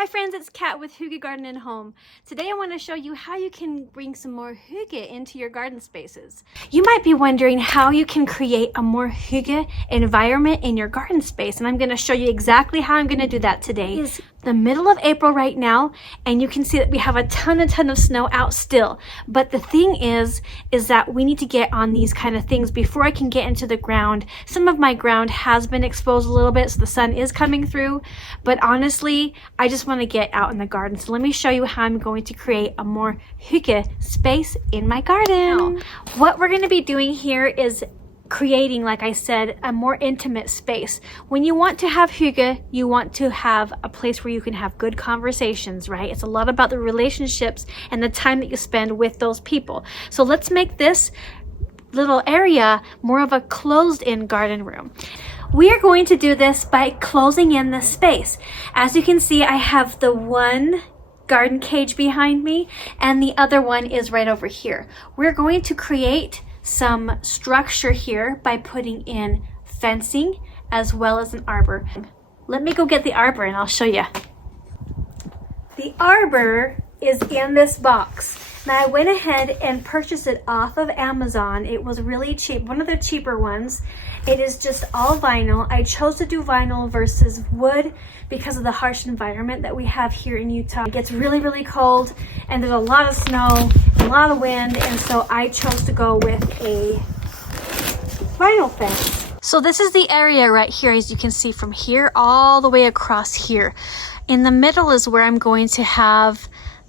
Hi friends, it's Kat with Hygge Garden Home. Today I want to show you how you can bring some more hygge into your garden spaces. You might be wondering how you can create a more hygge environment in your garden space, and I'm going to show you exactly how I'm going to do that today. It's the middle of April right now, and you can see that we have a ton of snow out still. But the thing is that we need to get on these kind of things before I can get into the ground. Some of my ground has been exposed a little bit, so the sun is coming through, but honestly, I just want to get out in the garden. So let me show you how I'm going to create a more hygge space in my garden. Now, what we're going to be doing here is creating, like I said, a more intimate space. When you want to have hygge, you want to have a place where you can have good conversations, right? It's a lot about the relationships and the time that you spend with those people. So let's make this little area more of a closed-in garden room. We are going to do this by closing in the space. As you can see, I have the one garden cage behind me and the other one is right over here. We're going to create some structure here by putting in fencing as well as an arbor. Let me go get the arbor and I'll show you. The arbor is in this box. Now I went ahead and purchased it off of Amazon. It was really cheap, one of the cheaper ones. It is just all vinyl. I chose to do vinyl versus wood because of the harsh environment that we have here in Utah. It gets really cold and there's a lot of snow, a lot of wind, and so I chose to go with a vinyl fence. So this is the area right here, as you can see from here all the way across here. In the middle is where I'm going to have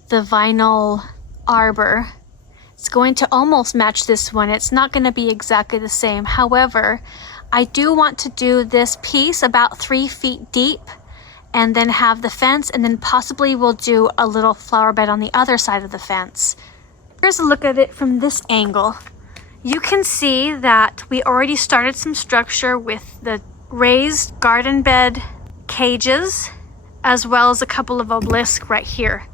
the vinyl arbor. It's going to almost match this one. It's not going to be exactly the same. However, I do want to do this piece about 3 feet deep and then have the fence, and then possibly we'll do a little flower bed on the other side of the fence. Here's a look at it from this angle. You can see that we already started some structure with the raised garden bed cages as well as a couple of obelisks right here.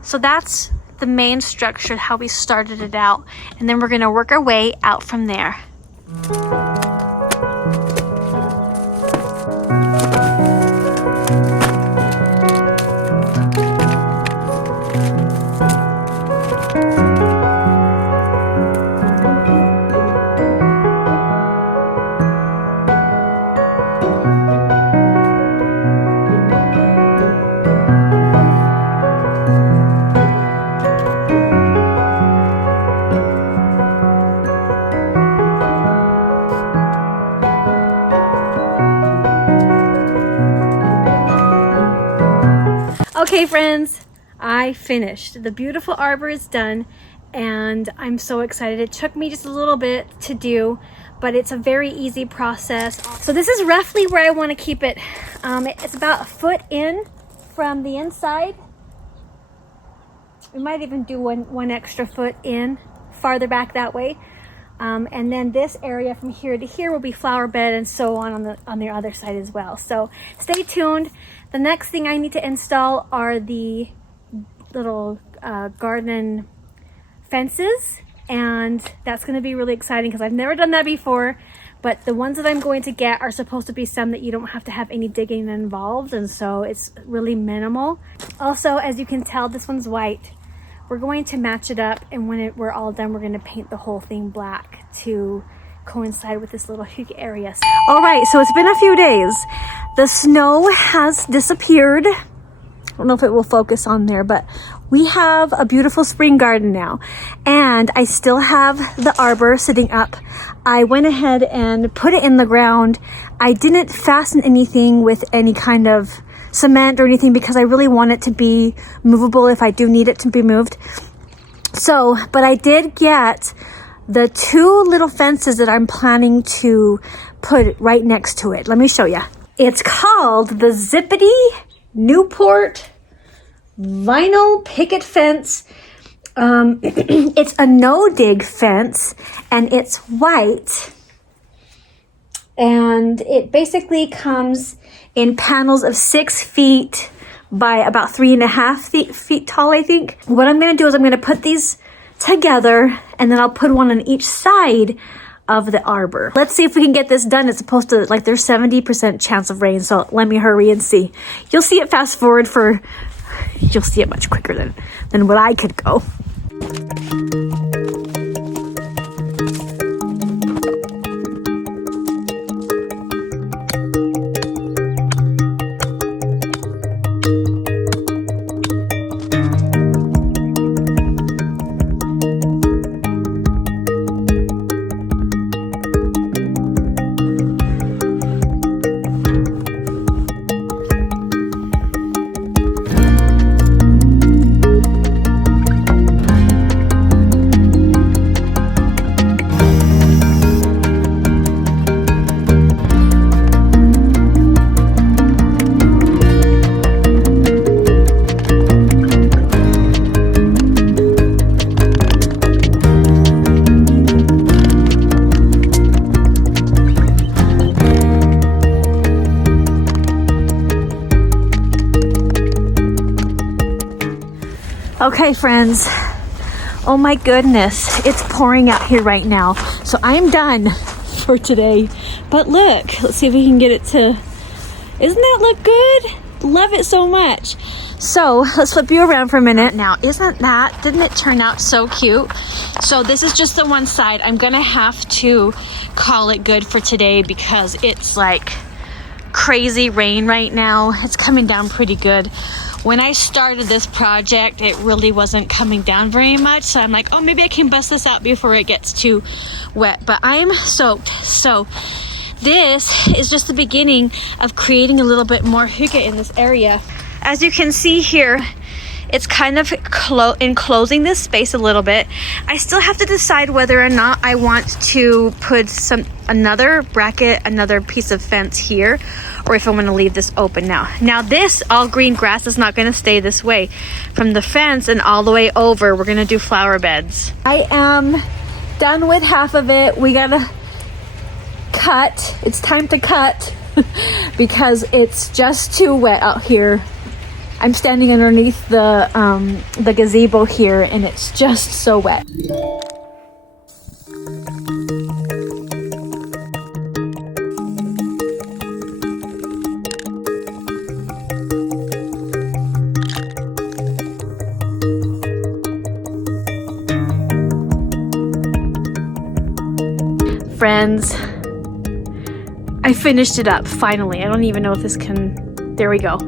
So that's the main structure, how we started it out, and then we're going to work our way out from there. Okay friends, I finished. The beautiful arbor is done and I'm so excited. It took me just a little bit to do, but it's a very easy process. So this is roughly where I want to keep it. It's about 1 foot in from the inside. We might even do one extra foot in farther back that way. And then this area from here to here will be flower bed and so on the other side as well. So stay tuned. The next thing I need to install are the little garden fences, and that's going to be really exciting because I've never done that before. But the ones that I'm going to get are supposed to be some that you don't have to have any digging involved, and so it's really minimal. Also, as you can tell, this one's white. We're going to match it up, and when we're all done, we're going to paint the whole thing black to coincide with this little hygge area. All right, so it's been a few days. The snow has disappeared. I don't know if it will focus on there, but we have a beautiful spring garden now. And I still have the arbor sitting up. I went ahead and put it in the ground. I didn't fasten anything with any kind of cement or anything because I really want it to be movable if I do need it to be moved. So, but I did get the 2 little fences that I'm planning to put right next to it. Let me show you. It's called the Zippity Newport Vinyl Picket Fence. It's a no-dig fence and it's white. And it basically comes in panels of 6 feet by about 3.5 feet tall, I think. What I'm going to do is I'm going to put these together and then I'll put one on each side of the arbor. Let's see if we can get this done. It's supposed to, like, there's 70% chance of rain, so let me hurry and see. You'll see it fast forward for, you'll see it much quicker than what I could go. Okay, friends. Oh my goodness, it's pouring out here right now. So I'm done for today. But look, let's see if we can get it to, isn't that look good? Love it so much. So let's flip you around for a minute. Now, didn't it turn out so cute? So this is just the one side. I'm gonna have to call it good for today because it's like crazy rain right now. It's coming down pretty good. When I started this project, it really wasn't coming down very much. So I'm like, oh, maybe I can bust this out before it gets too wet. But I'm soaked. So this is just the beginning of creating a little bit more hygge in this area. As you can see here, it's kind of enclosing this space a little bit. I still have to decide whether or not I want to put another bracket, another piece of fence here, or if I want to leave this open now. Now this all green grass is not going to stay this way. From the fence and all the way over, we're going to do flower beds. I am done with half of it. We got to cut. It's time to cut because it's just too wet out here. I'm standing underneath the gazebo here and it's just so wet. Friends, I finished it up finally. I don't even know if this can, there we go.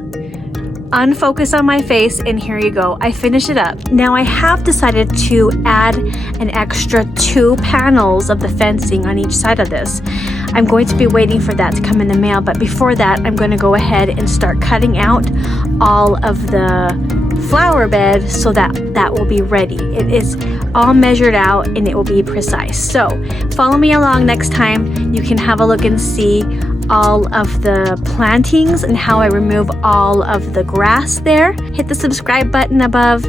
Unfocus on my face, and here you go. I finished it up. Now I have decided to add an extra 2 panels of the fencing on each side of this. I'm going to be waiting for that to come in the mail, but before that, I'm going to go ahead and start cutting out all of the flower bed so that will be ready. It is all measured out and it will be precise. So follow me along next time. You can have a look and see all of the plantings and how I remove all of the grass there. Hit the subscribe button above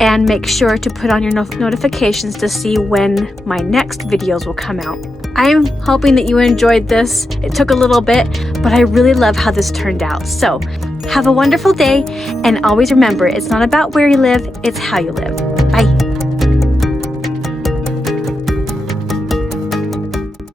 and make sure to put on your notifications to see when my next videos will come out. I'm hoping that you enjoyed this. It took a little bit, but I really love how this turned out. So have a wonderful day, and always remember, it's not about where you live, it's how you live. Bye.